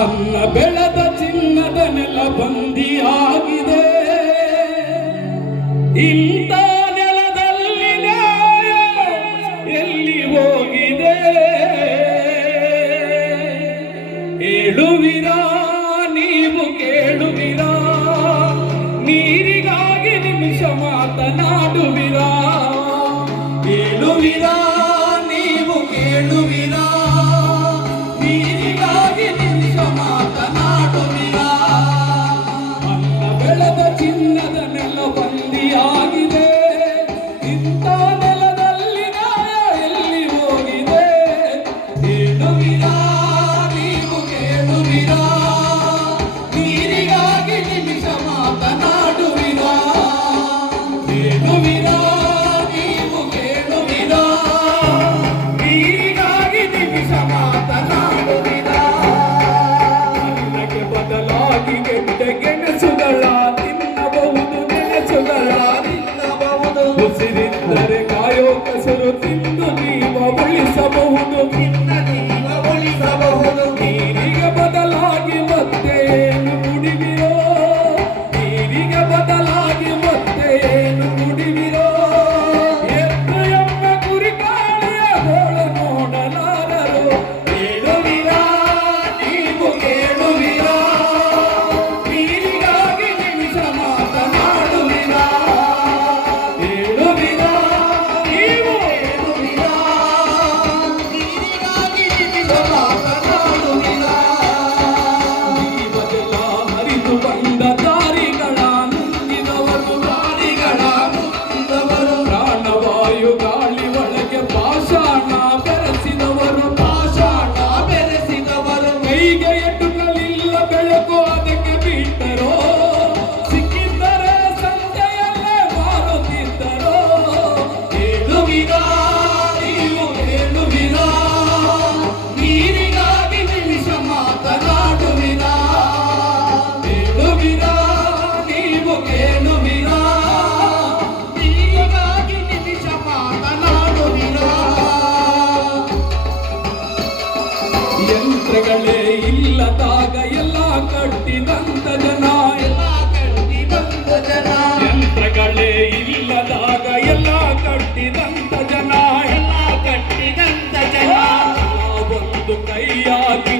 ಅನ್ನ ಬೆಳೆದ ಚಿನ್ನದ ನೆಲ ಬಂದಿಯಾಗಿದೆ. ಇಂಥ ನೆಲದಲ್ಲಿ ನ್ಯಾಯ ಎಲ್ಲಿ ಹೋಗಿದೆ? ಹೇಳುವಿರಾ ನೀವು ಕೇಳುವಿರಾ? ನೀರಿಗಾಗಿ ನಿಮಿಷ ಮಾತನಾಡುವಿರಾ? ಹೇಳುವಿರಾ ನೀವು ಕೇಳುವಿರಾ? ನೀರಿಗಾಗಿ ನಿಮಿಷ ಮಾತನಾಡುವಿರಾ? ಅನ್ನ ಬೆಳೆದ ಚಿನ್ನದ ನೆಲ ಬಂದಿಯಾಗಿದೆ. ಇಂಥ ನೆಲದಲ್ಲಿ ನ್ಯಾಯ ಎಲ್ಲಿ ಹೋಗಿದೆ? ಹೇಳುವಿರಾ ನೀವು ಕೇಳುವಿರಾ? ನೀರಿಗಾಗಿ ನಿಮಿಷ ಮಾತನಾಡುವಿರಾ? ಹೇಳುವಿರಾ ನೀವು ಕೇಳುವಿರಾ? ನೀರಿಗಾಗಿ ನಿಮಿಷ ಮಾತನಾಡುವಿರಾ? ಅನ್ನಕ್ಕೆ ಬದಲಾಗಿ ಗೆಣಸುಗಳ ತಿನ್ನಬಹುದು, ಗೆಣಸುಗಳ ತಿನ್ನಬಹುದು. ಉಸಿರಿದ್ದರೆ ಕಾಯೋ ಕಸರು ತಿಂದು ಜೀವ ಉಳಿಸಬಹುದು, ಜೀವ ಉಳಿಸಬಹುದು. ನೀರಿಗೆ ಬದಲಾಗಿ ಮತ್ತೆ ಏನು ಕುಡಿವಿರೋ? ನೀರಿಗೆ ಬದಲಾಗಿ ಮತ್ತೆ ಏನು ಕುಡಿವಿರೋ? ಎತ್ತು ಎಮ್ಮ ಕುರಿ ಕಾಳಿಯ ಗೋಳ ನೋಡಲಾರರು. ಹೇಳುವಿರಾ ನೀವು ಕೇಳುವಿರಾ? ನೀರಿಗಾಗಿ ನಿಮಿಷ ಮಾತನಾಡುವಿರಾ? ಹೇಳುವಿರಾ ನೀವು ಹೇಳುವಿರಾ? ನೀರಿಗಾಗಿ ನಿಮಿಷ ಮಾತನಾಡುವಿರಾ? ಜೀವದೆಲ್ಲ ಹರಿದು ಬಂದ ದಾರಿಗಳ ನುಂಗಿದವರು, ದಾರಿಗಳ ನುಂಗಿದವರು. ಪ್ರಾಣವಾಯು ಗಾಳಿ ಒಳಗೆ ಪಾಷಾಣ ಬೆರೆಸಿದವರು, ಪಾಷಾಣ ಬೆರೆಸಿದವರು. ಕೈಗೆ ಎಟುಕಲಿಲ್ಲ ಬೆಳಕು ಅದಕ್ಕೆ ಬಿಟ್ಟರೋ? ಸಿಕ್ಕಿದ್ದರೆ ಸಂಜೆಯಲ್ಲೇ ಮಾರುತ್ತಿದ್ದರೋ? ಹೇಳುವಿರಾ ನೀವು ಹೇಳುವಿರಾ? ನೀರಿಗಾಗಿ ನಿಮಿಷ ಮಾತನಾಡುವಿರಾ? ಹೇಳುವಿರಾ ನೀವು ಕೇಳುವಿರಾ? ನೀರಿಗಾಗಿ ನಿಮಿಷ ಮಾತನಾಡುವಿರಾ? ಯಂತ್ರಗಳೇ ಇಲ್ಲದಾಗ ಎಲ್ಲ ಕಟ್ಟಿದಂತ ಜನ, ಎಲ್ಲ ಕಟ್ಟಿದಂತ ಜನ. ಯಂತ್ರಗಳೇ ಇಲ್ಲದಾಗ ಎಲ್ಲ ಕಟ್ಟಿದಂತ ಜನ, ಎಲ್ಲ ಕಟ್ಟಿದಂತ ಜನ. ಒಂದು ಕೈಯಾಗಿ